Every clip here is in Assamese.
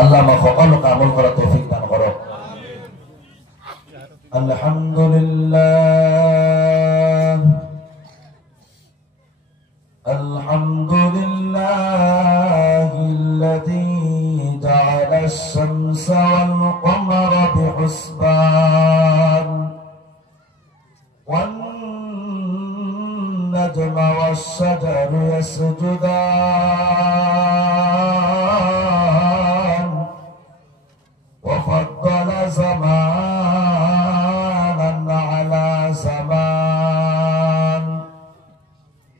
আল্লাহ মা সকলকে আমল করার তৌফিক দান করো। আলহামদুলিল্লাহ আলহামদুলিল্লাহিল্লাযী জাআলা আশ-শামসা ওয়াল কমারা বিহুসবান ওয়ান নাজমা ওয়াশ-শাজারু ইয়াসজুদান ওয়া ফাদ্দালা জামানান আলা জামান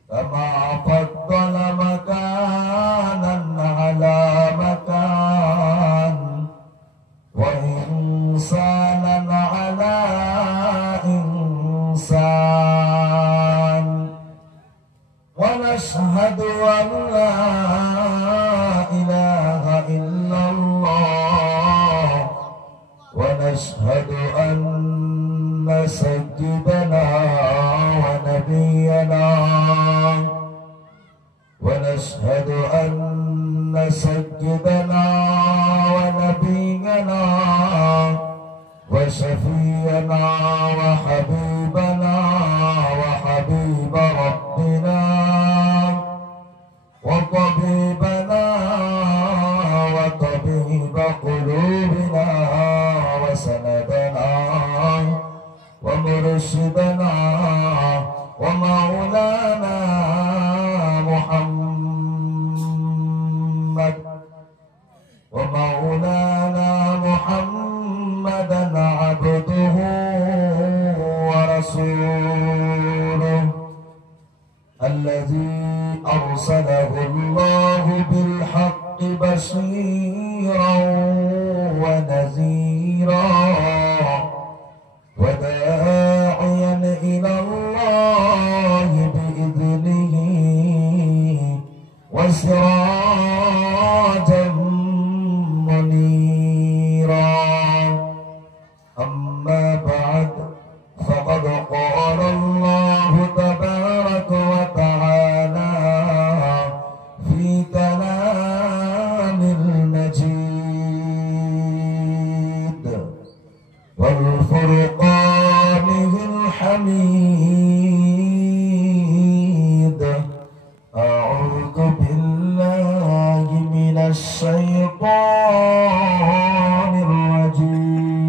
কামা ফাদ্দালা মাকানান আলা মাকান ওয়া ইনসানান আলা ইনসান ওয়া নাশহাদু আন লা ইলাহা ইল্লাল্লাহ ওয়া নাশহাদু আন্না সাইয়্যিদানা ওয়া নাবিyyana ونشهد أن سيدنا ونبينا وشفينا وحبيبنا وحبيب ربنا وطبيبنا وطبيب قلوبنا وسندنا ومرشدنا ومولانا محمد ومولانا محمدا عبده ورسوله الذي أرسله الله بالحق بشيرا ونذيرا وداعيا إلى الله بإذنه وسراجا منيرا أما بعد فقد قال الله تبارك وتعالى في كلام المجيد والفرقانه الحميد أعوذ بالله من الشيطان الرجيم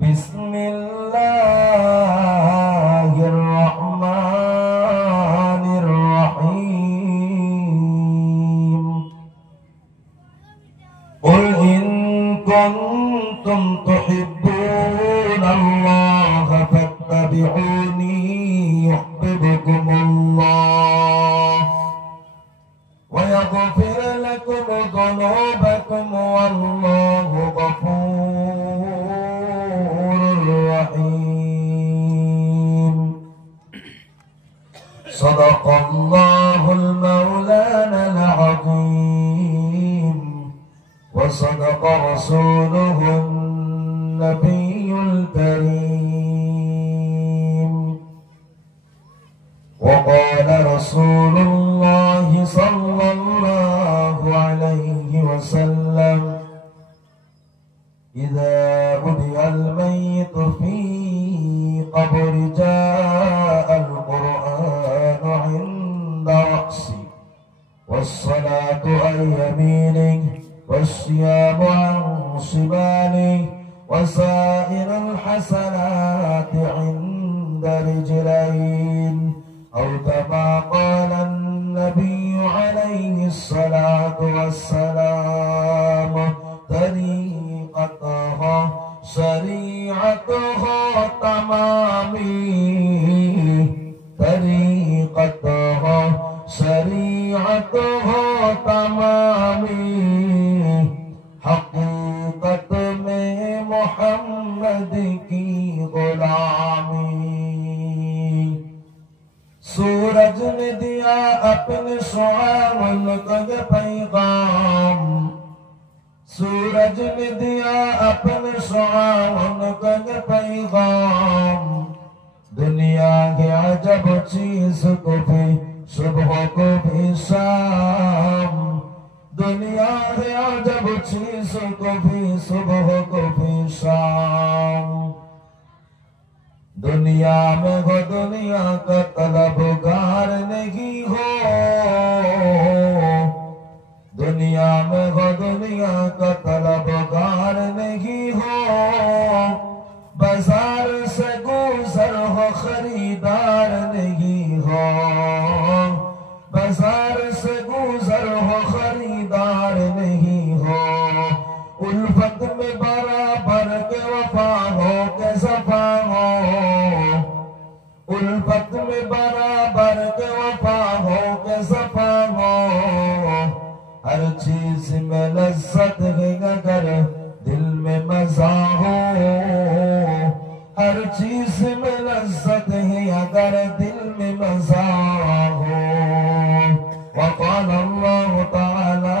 بسم الله الرحمن الرحيم قل إن كنتم تحبون الله فاتبعوني يحببكم الله ويغفر لكم ذنوبكم والله غفور رحيم صدق الله المولانا العظيم وصدق رسوله النبي الكريم وقال رسول الله صلى الله عليه وسلم إذا وضع الميت في قبر جاء القرآن عند رأسه والصلاة عن يمينه والصيام عن شماله وسائر الحسنات عند رجلين أو كما قال النبي عليه الصلاة والسلام طريقتها شريعتها تمامي طريقتها شريعتها تمامي حقیقت میں محمد کی غلامی سورج نے دیا اپنے شعاع کا پیغام سورج نے دیا اپنے شعاع کا پیغام دنیا کے عجب چیز کو بھی صبح کو بھی شام दुनिया है अजब चीज, कभी सुबह कभी शाम। दुनिया में हो दुनिया का तलबगार नहीं हो, दुनिया में हो दुनिया का तलबगार नहीं हो। बाजार से गुजर हो खरीदार नहीं हो, बाजार से गुजर हो खरीदार नहीं हो। उल्फत में बराबर के वफा हो के सफा हो, उल्फत में बराबर के वफा हो के सफा हो। हर चीज में लज्जत है अगर दिल में मजा हो, हर चीज में लज्जत है अगर दिल में मजा हो। वक़ाल अल्लाह तआला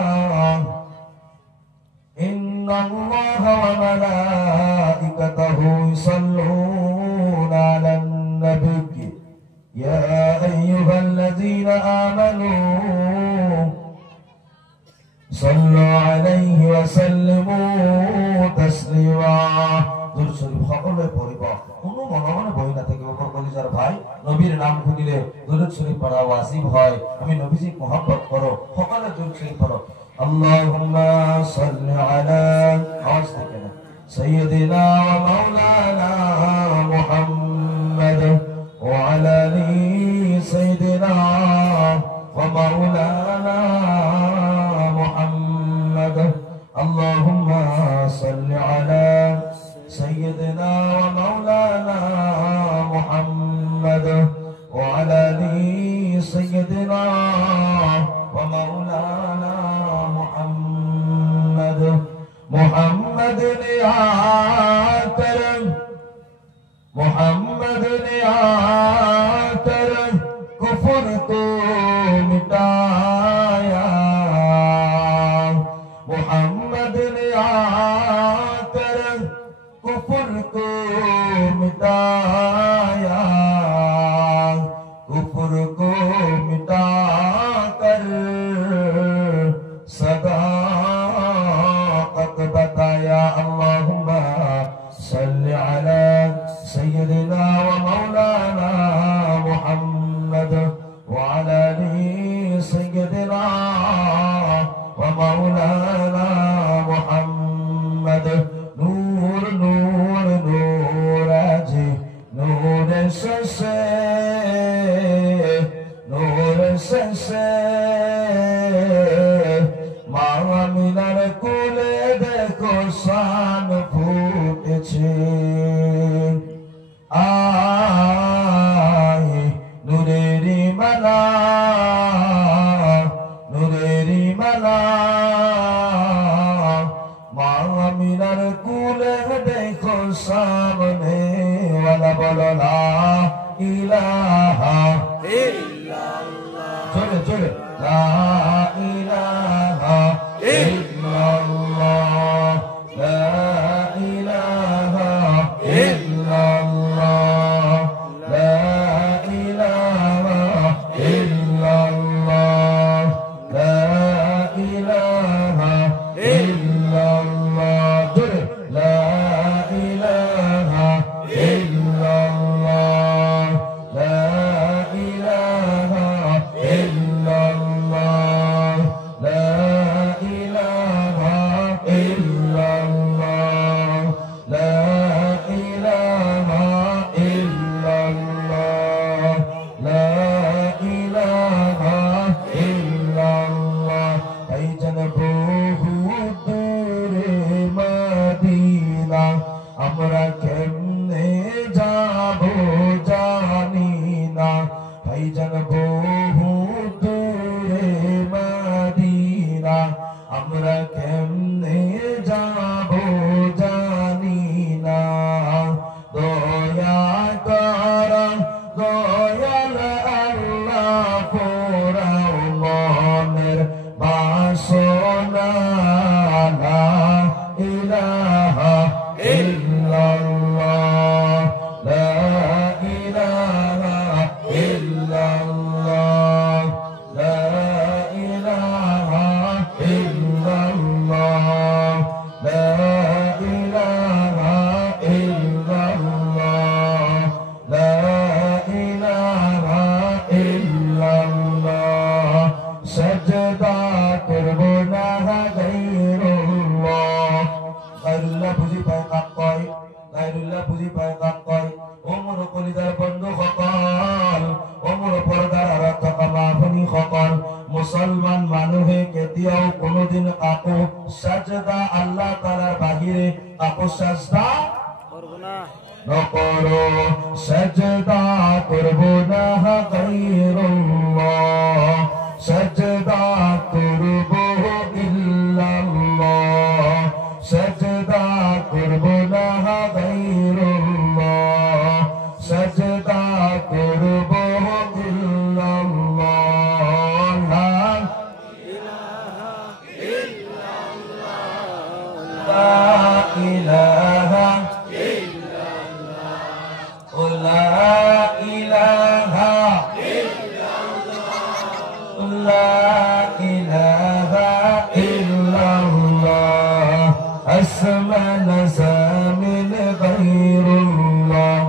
इन्नल्लाह व मलाइकतहु युसल्लूना अलन नबी या अय्युहल्लज़ीना आमनू सल्लु अलैहि व सल्लिमू तस्लीमा। दुरूद शरीफ সকলে পড়িব, কোনো মনে মনে বই না থেকে ওপর কলিজার ভাই নবীর নাম শুনিলে দুরূদ শরীফ পড়া ওয়াজিব হয়। আমি নবীজিকে মহব্বত করো, সকলে দুরূদ শরীফ পড়ো। আল্লাহুম্মা সাল্লি আলা সাইয়্যিদিনা ওয়া মাওলানা মুহাম্মদ ওয়া আলা আলি সাইয়্যিদিনা ওয়া মাওলানা মুহাম্মদ। আল্লাহুম্মা সাল্লি আলা سيدنا ومولانا محمد وعلى آل سيدنا ومولانا محمد। محمد ने आकर, محمد ने आकर कुफ्र को मिटाया, محمد ने आकर कुफ्र को मिटाया, कुफ्र को मिटा कर सदाकत बताया। अल्लाहुम्मा सल्ली अला सय्यिदिना व मौलाना मुहम्मद व अला आलि सय्यिदिना व मौलाना मुहम्मद। नूर नूर नूर जी नूर से नूर से माँ मिनार कुले देखो शान फूटेছে। आए नूरेरी मला, नूरेरी मला माँ मिनार कुले देखो सामने वाला बोलो ला इलाहा इल्लल्लाह, चले चले ला इलाहा इल्लल्लाह, ला इलाहा इल्लल्लाह, ला इलाहा इल्लल्लाह, ला इलाहा इल्लल्लाह, ला इलाहा इल्लल्लाह, ला इलाहा इल्लल्लाह, ला इलाहा इल्लल्लाह, ला इलाहा इल्लल्लाह, ला इलाहा इल्लल्लाह। भाईजान বহু দূরে মদিনা আমরা কেমনে যাব জানি না। ভাইজান বহু দূরে মদিনা আমরা কেমনে যাব জানি না। দয়া কর দয়াল আল্লাহ পোড়াও মনের বাসনা। লা ইলাহা ইল্লাল্লাহ, লা ইলাহা ইল্লাল্লাহ, লা ইলাহা ইল্লাল্লাহ। কোনদিন কাকু সাজদা আল্লাহ তাআলার বাহিরে কাকু সাজদা করব না নকরো সাজদা করব না গায়রুল্লাহ সাজদা করব ইল্লাল্লাহ সাজদা করব না গায়রুল্লাহ সাজদা করব ইল্লাল্লাহ লা ইলাহা ইল্লাল্লাহ লা ইলাহা لا إله إلا الله لا إله إلا الله أسمى نزامن غير الله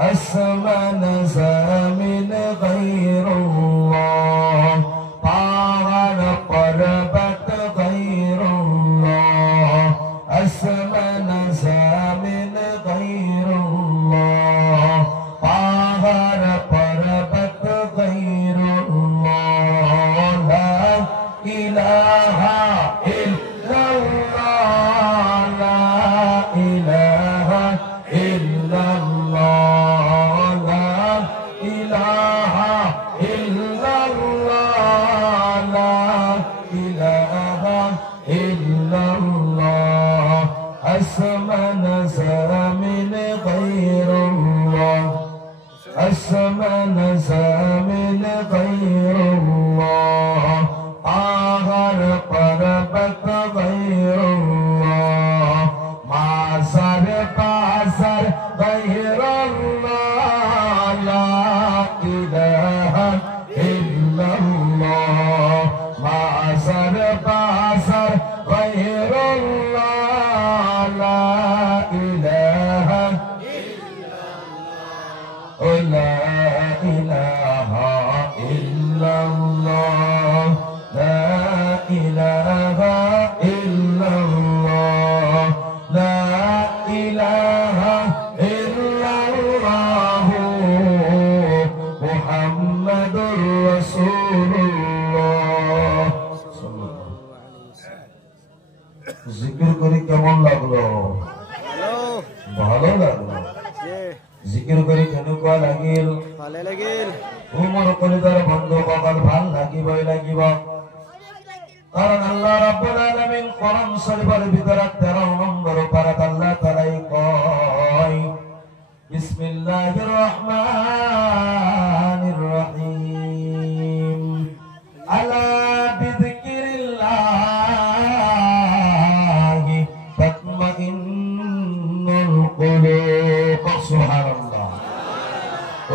أسمى نزامن غير الله طاهر قربت غير الله أسمى نزامن غير الله طاهر قربت غير الله لا إله إلا الله لا إله إلا الله لا إله إلا الله لا إله إلا الله أسمى نزامن غير الله أسمى نزامن غير الله طاهر قربت غير الله معصر بعصر غير الله لا إله إلا الله معصر بعصر غير الله لا إله لا إله إلا الله لا إله إلا الله لا إله إلا الله محمد رسول الله জিকির করে কেমন লাগলো ভালো লাগলো জিকির করে কেনেকুৱা লাগিল ভালে লাগিল উমর কলিদার বন্ধু কপাল ভাল লাগিবই লাগিব কারণ আল্লাহ রাব্বুল আলামিন কোরআন শরীফের ভিতরে 13 নম্বর পারাত আল্লাহ তাআলাই কয় বিসমিল্লাহির রহমানির রহিম আলা বিযিকিরিল্লাহি তাতমাইন্নুল কুলুব সুবহানাল্লাহ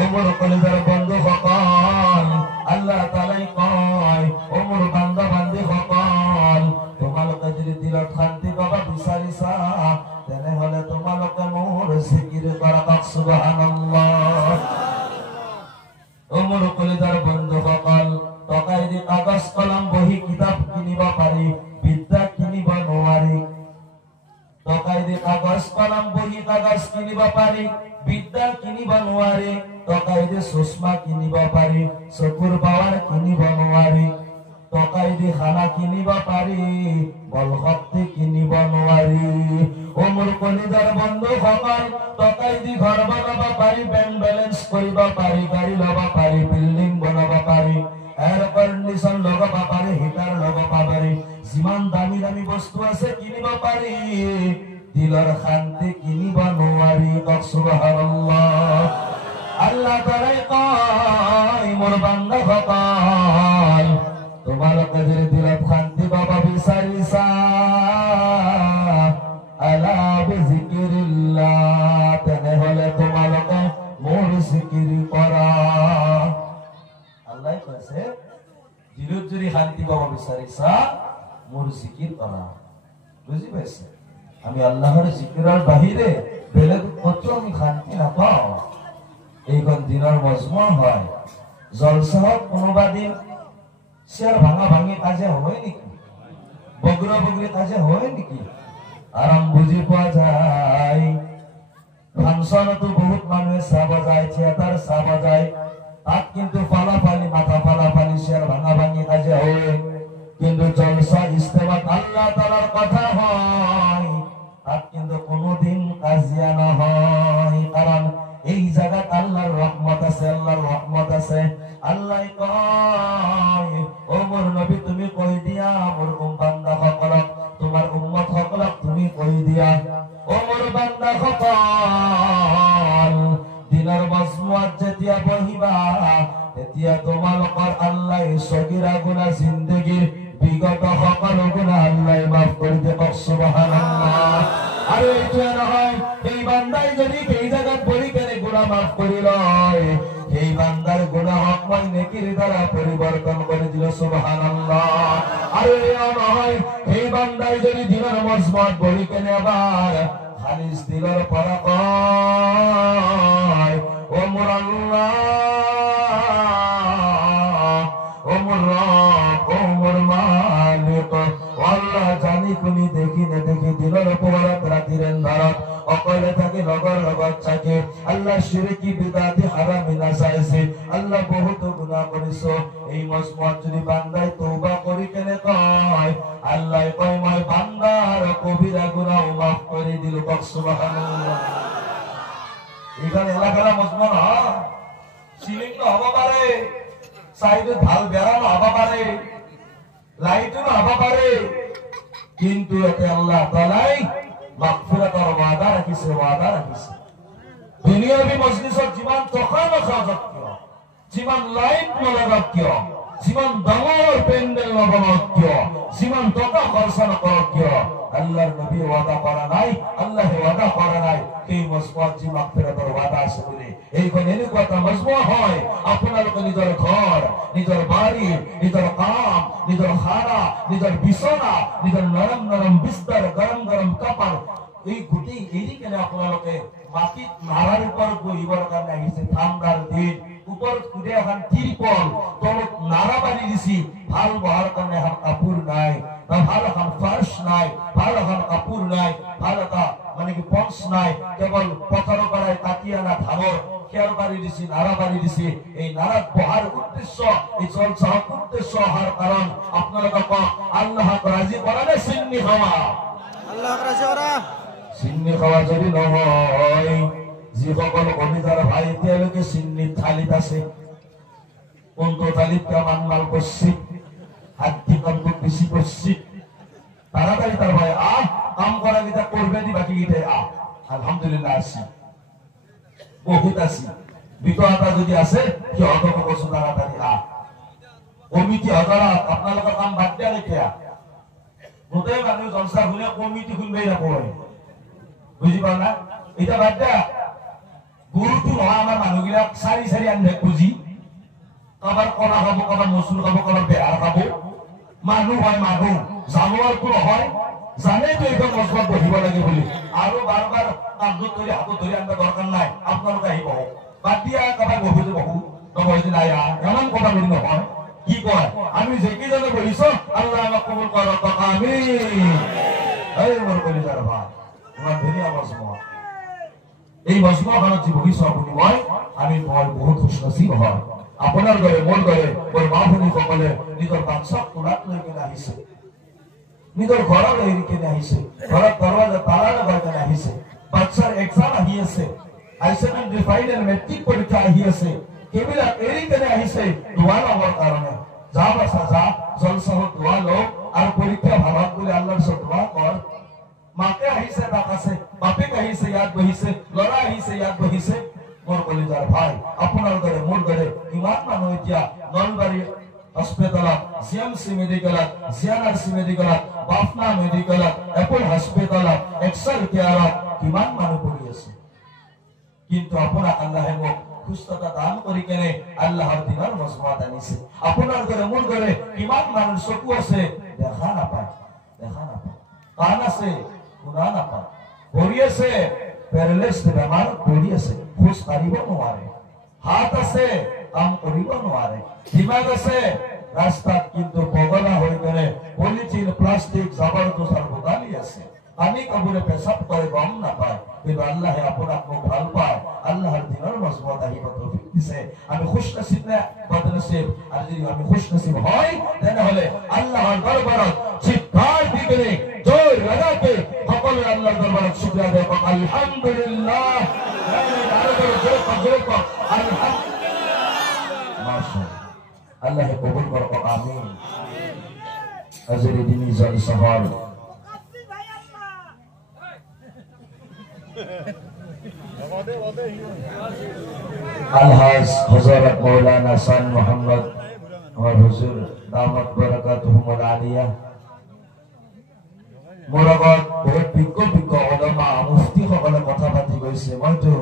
ওমর কলিজার বন্ধু সকল আল্লাহ তাআলাই কয় ওমর বান্দা বান্দি সকল তোমালোকে যদি দিলত শান্তি পাবা বিচাৰিছা তেনেহলে তোমালোকে মোৰ জিকিৰ কৰা সুবহানাল্লাহ ওমৰ কলিজাৰ বন্ধু সকল টকাই দি কাগজ কলম বহি কিতাপ কিনিব পাৰি বিদ্যা কিনিব নোৱাৰি টকাই দি কাগজ কলম বহি কাগজ কিনিব পাৰি বিদ্যা কিনিব নোৱাৰি টকাই দি চশমা কিনিব পাৰি চকুৰ পাৱাৰ কিনিব নোৱাৰি টকাই দি খানা কিনিব পাৰি বল শক্তি কিনিব নোৱাৰি ও মোৰ কলিজাৰ বন্ধু সকল টকাই দি ঘৰ বনাব পাৰি বেংক বেলেন্স কৰিব পাৰি গাড়ী ল'ব পাৰি বিল্ডিং বনাব পাৰি এয়াৰ কণ্ডিশ্যন লগাব পাৰি হিটাৰ লগাব পাৰি যিমান দামী দামী বস্তু আছে কিনিব পাৰি দিলৰ শান্তি কিনিব নোৱাৰি সুবহানাল্লাহ আল্লাহ তাআলাই কয় মোৰ বান্দা সকল তোমালোকে যদি দিলত শান্তি পাবা বিচাৰিছা আলা বিযিকিৰিল্লাহ তেনেহলে তোমালোকে মোৰ জিকিৰ কৰা আল্লাহ কৈছে দিলত যদি শান্তি পাবা বিচাৰিছা মোৰ জিকিৰ কৰা বুজি পাইছে আমি আল্লাহর জিকিরের বাহিরে বেলেগ কত আমি শান্তি নাপাও এইখন দিনের মজমা হয় জলসা কোনোবা দিন শেয়ার ভাঙা ভাঙি কাজে হয় নাকি বগরা বগরি কাজে হয় নাকি আরাম বুঝি পাওয়া যায় ফাংশনতো বহুত মানুহে চাব যায় থিয়েটার চাব যায় তাত কিন্তু পালাপালি মাথা পালাপালি শেয়ার ভাঙা ভাঙি কাজে হয় কিন্তু জলসা ইস্তেমাত আল্লাহ তাআলার কথা হয় আর কিন্তু কোনোদিন কাজিয়া না হয়। কারণ এই জায়গায় আল্লাহর রহমত আছে, আল্লাহর রহমত আছে। আল্লাহ কয় ও মোর নবী তুমি কই দিয়া মোর বান্দা সকলক, তোমার উম্মত সকলক তুমি কই দিয়া ও মোর বান্দা সকল, দিনের মজমুআত যেতিয়া বহিবা তেতিয়া তোমালোকৰ আল্লাহ সগীৰা গুনাহ জিন্দেগীৰ বিগত সকল গুনাহ আল্লাহ মাফ কৰি দিব। সুবহানাল্লাহ। আৰু এইটোৱে নহয়, এই বান্দাই যদি এই জায়গাত বহি কেনে গুনাহ মাফ কৰি লয়, এই বান্দাৰ গুনাহক মই নেকিৰ দ্বাৰা পৰিৱৰ্তন কৰি দিলো। সুবহানাল্লাহ। আৰু এয়া নহয়, এই বান্দাই যদি দিনৰ মজমুআত বহি কেনে আবাৰ খালিস দিলৰ পৰা কয় ও মোৰ আল্লাহ, ও মোর রব, ও মোর মালিক, আল্লাহ জানি তুমি দেখি না দেখি দিনের উপরত রাতির ধারত অকলে থাকি লগর লগত থাকে আল্লাহ শিরকি বিদাতি হারামি না চাইছে আল্লাহ বহুত গুনাহ করিছো। এই মজমুআত যদি বান্দাই তওবা করি কেনে কয় আল্লাহ কয় মই বান্দার কবিরা গুনাহ মাফ করে দিল। সুবহানাল্লাহ। এখানে এলাকার মজমুআ না সিলিং তো হবা পারে, সাইডে ঢাল বেড়ানো হবা পারে, লাইটও হবা পারে, কিন্তু এতে আল্লাহ তাআলাই মাগফিরাতের ওয়াদা রাখিছে, ওয়াদা রাখিছে। দুনিয়াবী মজলিসত যিমান টকা নখৰচ কিয়, যিমান লাইট নলগাওক কিয়, যিমান ডাঙৰ পেন্ডেল নবনাওক কিয়, যিমান টকা খৰচ নকৰক কিয়, আল্লাহৰ নবী ওয়াদা কৰা নাই, আল্লাহ ওয়াদা কৰা নাই এই মজমুআত জি মাগফিৰাতেৰ ওয়াদা আছে বলে। এইখন এনেকুৱা এটা মজমুআ হয় আপোনালোকে নিজৰ ঘৰ, নিজৰ বাড়ি, নিজৰ কাম, নিজৰ খানা, নিজৰ বিছনা, নিজৰ নৰম নৰম বিস্তাৰ, গৰম গৰম কাপড় এই গুটি এৰি কেনে আপোনালোকে মাটিত নাৰাৰ ওপৰত বহিবৰ কাৰণে আহিছে। ঠাণ্ডাৰ দিন ওপৰত খুদে এখন তিৰপল, তলত নাৰা বান্ধি দিছি, ভাল বহাৰ কাৰণে এখন কাপোৰ নাই, ভাল এখন ফাৰ্শ নাই, ভাল এখন কাপোৰ নাই, ভাল এটা মানে কি পঞ্চ নাই, কেৱল পথাৰৰ পৰাই কাটি আনা ধানৰ খেৰ বাঢ়ি দিছি, নাৰা বাঢ়ি দিছি। এই নাৰাত বহাৰ উদ্দেশ্য, এই জলসাৰ উদ্দেশ্য অহাৰ কাৰণ আপোনালোকে কওক আল্লাহক ৰাজি কৰা নে চিন্নি খাৱা? আল্লাহক ৰাজি কৰা। চিন্নি খাৱা যদি নহয়, যিসকল কলিজাৰ ভাই এতিয়ালৈকে চিন্নি থালিত আছে, কোনটো থালিত কেমন মাল করছি, হাত দি কত বেশি করছি, তাড়াতাড়ি তার ভাই কাম করা গিতা করবে দি বাকি গিটাই আলহামদুলিল্লাহ আসি, বহুত আসি। বিতরতা যদি আছে কি অত কবছো তাড়াতাড়ি কমিটি হজরা আপনাদের কাম বাদ দিয়া রেখে গোটেই মানুষ জলসা শুনে কমিটি খুলবেই নকয়, বুঝি পাও না? এটা বাদ দিয়া গুরুটো নহয় আমার মানুহগিলাক সারি সারি আনবে খুঁজি, কাবার কলা খাব, কাবার মসুর খাব, কাবার বেহার খাব। মানুহ হয় মানুহ, জানোয়ারটো নহয়, জানে তো এইটো মজমুআত বহিব লাগে বুলি। আৰু বাৰ বাৰ কান্ধত ধৰি হাতত ধৰি আনবা দৰকাৰ নাই, আপোনালোকে আহি বহক। বাদ দিয়া কাবাৰ বহিছে বহো, নবহিছে নাই, এমন কথা বুলি নহয়। কি কয় আমি যেকেইজনে বহিছো আল্লাহ আমাক কবুল কৰক, আমিন। এই মোৰ কলিজাৰ ভাই, ইমান ধুনীয়া মজমুআ। এই মজমুআখনত যি বহিছো আপুনি মই, আমি বহুত খুশনসিব হয়। আপোনাৰ দৰে মোৰ দৰে মোৰ মা ভনীসকলে নিজৰ বাচ্চাক কোলাত লৈ কেনে আহিছে, নিজৰ ঘৰত এৰি কেনে আহিছে, ঘৰত দৰৱাজা তালা লগাই কেনে আহিছে। বাচ্চাৰ এক্সাম আহি আছে, হাই ছেকেণ্ডাৰী ফাইনেল মেট্ৰিক পৰীক্ষা আহি আছে, সেইবিলাক এৰি কেনে আহিছে দোৱা ল'বৰ কাৰণে। যা বাচ্চা যা, জলসাহত দোৱা লওক আৰু পৰীক্ষা ভাল হওক বুলি আল্লাহৰ ওচৰত দোৱা কৰ। মাকে আহিছে, বাপ আছে, বাপেক আহিছে, ইয়াত বহিছে, ল'ৰা আহিছে, ইয়াত বহিছে। মোৰ কলিজাৰ ভাই, আপোনাৰ দৰে মোৰ দৰে ইমান মানুহ এতিয়া নলবাৰী হস্পিটালত, জিএমচি মেডিকেলত, জিএনআৰচি মেডিকেলত, বাফনা মেডিকেলত, এপল হস্পিটালত, এক্সেল কেয়াৰত কিমান মানুহ পঢ়ি আছে। কিন্তু আপোনাক আল্লাহে মোক সুস্থতা দান কৰি কেনে আল্লাহৰ দিনৰ মজমুআত আনিছে। আপোনাৰ দৰে মোৰ দৰে কিমান মানুহ চকু আছে, দেখা নাপায়, দেখা নাপায়, কাণ আছে, শুনা নাপায়, ভৰি আছে, পেৰালাইজড বেমাৰ পৰি আছে, খোজ কাঢ়িব নোৱাৰে, হাত আছে, কাম কৰিব নোৱাৰে, দিমাগ আছে, ৰাস্তাত কিন্তু পগলা হৈ কেনে পলিথিন, প্লাষ্টিক, জাবৰ জোথৰ বুটালি আছে। পানি কাপড়ে পেশাব করে গম না পায়, কিন্তু আল্লাহ আপনার মুখ ভাল পায়, আল্লাহর দিনের মজবুত আহিব তৌফিক দিছে। আমি খুশনসিব না বদনসিব? আর যদি আমি খুশনসিব হয় তাহলে আল্লাহর দরবারত চিৎকার দিবে জোর লাগাতে সকলে আল্লাহর দরবারত শুকরিয়া দেব আলহামদুলিল্লাহ। আল্লাহ কবুল করো আমিন। হাজিরি দিনী জলসাহর আলহাজ হযরত মাওলানা সান মোহাম্মদ আমার হুজুর দামাত বারাকাতুহুল আলিয়া মোরাবাদ বহুত বিজ্ঞ উলামা মুফতি সকলে কথা পাতি গৈছে। মইতো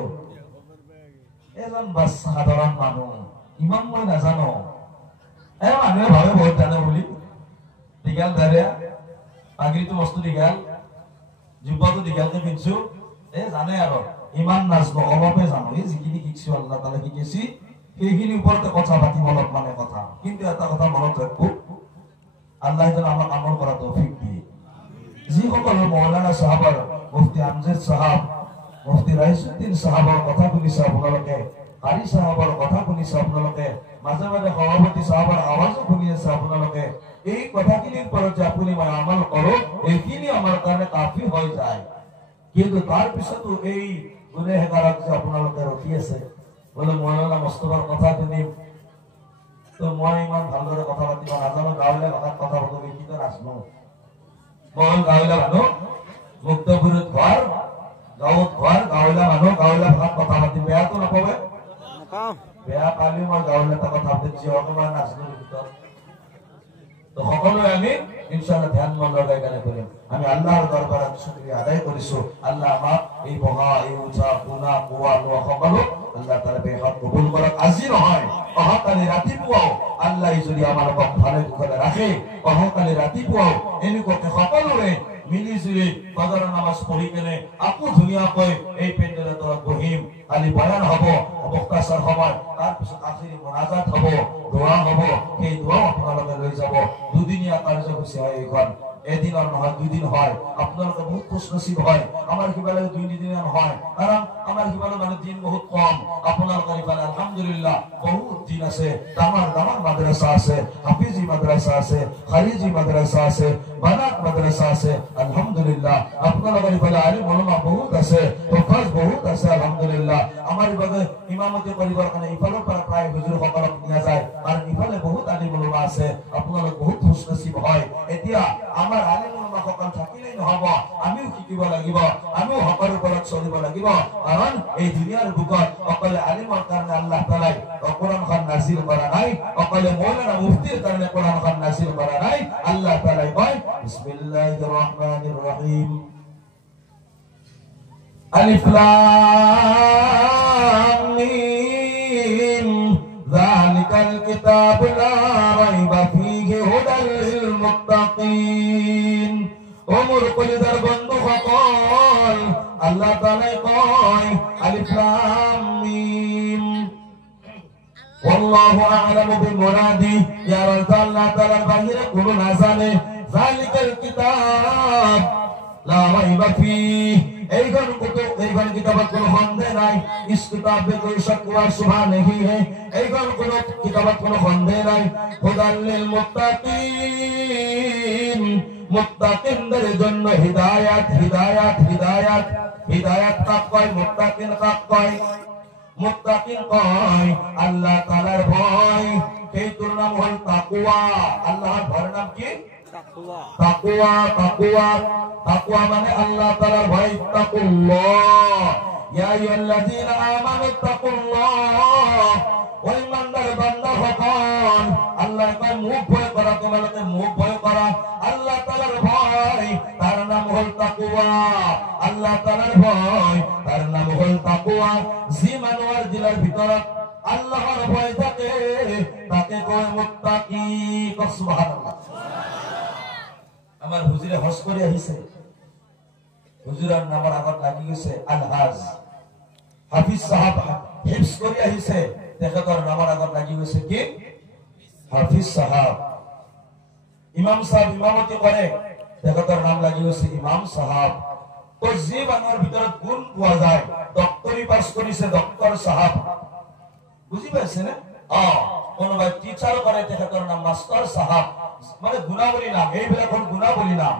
এজন বাস সাধাৰণ মানুহ, ইমান মই নাজানো। মানুহে ভাবে বহুত জানে বুলি। দীঘল দাঁড়িয়া পাগড়িটো মস্ত দীঘল, জুব্বাটো দীঘলকে পিন্ধছো, জানে আৰু ইমান নাজনো, অলপে জানো। এই যিখিনি শিকছো আল্লাহ তাআলা শিকাইছি সেইখিনি ওপৰতে কথা পাতিম অলপ মানে কথা। কিন্তু এটা কথা মনত ৰাখবো, আল্লাহ যেন আমাক আমল কৰা তৌফিক দিয়ে। যিসকল মৌলানা সাহাবৰ, মুফতি আমজাদ সাহাব, মুফতি ৰাইছুদ্দিন সাহাবৰ কথা শুনিছে আপোনালোকে, কাৰি সাহাবৰ কথা শুনিছে আপোনালোকে, মাজে মাজে সভাপতি সাহাবৰ আৱাজো শুনি আছে আপোনালোকে। এই কথাখিনিৰ ওপৰত যে আপুনি মই আমল কৰো, এইখিনি আমাৰ কাৰণে কাফি হৈ যায়। কিন্তু তাৰ পিছতো এই গুনেহগাৰক যে আপোনালোকে ৰখি আছে, বোলে মৌলানা মুস্তাফাৰ কথা শুনিম, তো মই ইমান ভালদৰে কথা পাতিব নাজানো, গাঁৱলীয়া ভাষাত কথা পাতিব এইকেইটা নাজানো। মই গাঁৱলীয়া মানুহ, মুক্তপুৰত ঘৰ, গাঁৱত ঘৰ, গাঁৱলীয়া মানুহ, গাঁৱলীয়া ভাষাত কথা পাতি বেয়াটো নাপাবে। বেয়া পালেও মই গাঁৱলীয়া এটা কথা পাতিছি, অকমান নাজানো ভিতৰত। তো সকলোৱে আমি ইনশাআল্লাহ ধ্যান মন লগাই কেনে কৰিম। আমি আল্লাহৰ দৰবাৰত শুকৰিয়া আদায় কৰিছো। আল্লাহ আমাক এই বহা, এই উঠা, শুনা, খোৱা লোৱা সকলো আল্লাহ তাআলা বেহদ কবুল কৰক। আজি নহয়, অহাকালি ৰাতিপুৱাও আল্লাহ যদি আমালোকক ভালে কুশলে ৰাখে, অহাকালি ৰাতিপুৱাও এনেকুৱাকে সকলোৰে মিলি জুলি ফজৰ নামাজ পঢ়ি কেনে আকৌ ধুনীয়াকৈ এই পেণ্ডেলৰ তলত বহিম। কালি বয়ান হ'ব, মুক্তাচাৰ সময়, তাৰপিছত আখিৰি মুনাজাত হ'ব, দোৱা হ'ব। সেই দোৱাও আপোনালোকে লৈ যাব। দুদিনীয়া কাৰ্যসূচী হয় এইখন, এদিনৰ নহয়, দুদিন হয়। আপোনালোকে বহুত খুশনসিব হয়। আমাৰ সিফালে 2 দিনীয়া নহয়, কাৰণ আমাৰ সিফালে মানে দিন বহুত কম। আপোনালোকৰ ইফালে আলহামদুলিল্লাহ বহুত দিন আছে। ডাঙৰ ডাঙৰ মাদ্ৰাসা আছে, হাফিজি মাদ্ৰাসা আছে, খাৰিজি মাদ্ৰাসা আছে, বানাত মাদ্ৰাসা আছে। আলহামদুলিল্লাহ আপোনালোকৰ ইফালে আলিম উলামা বহুত আছে, হুফাজ বহুত আছে। আলহামদুলিল্লাহ আমাৰ ইফালে ইমামতি কৰিবৰ কাৰণে ইফালৰ পৰা প্ৰায় হুজুৰ সকলক নিয়া যায়, কাৰণ ইফালে বহুত আলিম উলামা আছে। আপোনালোক বহুত খুশনসিব হয়। এতিয়া আমাৰ আলিম উলামা সকল থাকিলেই নহব, আমিও শিকিব লাগিব, আমিও হকৰ ওপৰত চলিব লাগিব। কাৰণ এই দুনিয়াৰ বুকত অকলে আলিমৰ কাৰণে আল্লাহ তাআলাই কোৰআনখন নাজিল কৰা নাই, অকলে মৌলানা মুফতিৰ কাৰণে কোৰআনখন নাজিল কৰা নাই। আল্লাহ তাআলাই কয় বিসমিল্লাহিৰ রহমানির রহিম, আলিফ লাম মিম, যালিকাল কিতাবু লা রাইবা ফীহি হুদাল লিল মুত্তাকিন। ওমর কলিদার বন্ধু সকল, আল্লাহ তাআলা কয় আলিফ লাম মিম, ওয়াল্লাহু আ'লামু বিমুরাদি। ইয়া রাসূলুল্লাহ তাআলার বাহিরে কোনো না জানে। যালিকাল কিতাব লা রাইবা ফীহি, এইখন কিতাবত কোনো সন্দেহ নাই। ইস কিতাব মে কোই শক ওয়া শুবহা নেহি হ্যায়, এইখন কোনো কিতাবত কোনো সন্দেহ নাই। হুদাল লিল মুত্তাকিন, মুত্তাকিনদের জন্য হিদায়াত, হিদায়াত, হিদায়াত। হিদায়াত কাক কয়? মুত্তাকিন কাক কয়? মুত্তাকিন কয় আল্লাহ তাআলার ভয়, সেইটোর নাম হল তাকওয়া। আল্লাহর ভয়ের নাম কি? তাকওয়া। তাকওয়া, তাকওয়া, তাকওয়া মানে আল্লাহ তাআলার ভয়। তাকুল্লাহ, ইয়া আইয়ুহাল্লাযীনা আমানু তাকুল্লাহ। ওই ইমানদার বান্দা সকল, আল্লাহ কয় মুখ ভয় করা, তোমাদেরকে মুখ ভয় করা। আল্লাহ তাআলার ভয়, তার নাম হল তাকওয়া। আল্লাহ তাআলার ভয়, তার নাম হল তাকওয়া। যে মানুষের দিলের ভিতৰত আল্লাহর ভয় থাকে তাকে কয় মুত্তাকি। সুবহানাল্লাহ। আমার হুজুরে হজ করে আহিছে, হুজুরের নামের আগত লাগি গেছে আলহাজ। হাফিজ সাহেব হিফজ করে আহিছে, তেখেতৰ নামের আগত লাগি গেছে কি? হাফিজ সাহেব। ইমাম সাহেব ইমামতি করে, তেখেতৰ নাম লাগি গৈছে ইমাম সাহাব। তো যি মানুহৰ ভিতৰত গুণ পোৱা যায়, ডক্টৰী পাছ কৰিছে ডক্টৰ সাহাব, বুজি পাইছে নে? কোনোবাই টিচাৰ কৰে তেখেতৰ নাম মাষ্টৰ সাহাব, মানে গুণাৱলী নাম, এইবিলাক হ'ল গুণাৱলী নাম।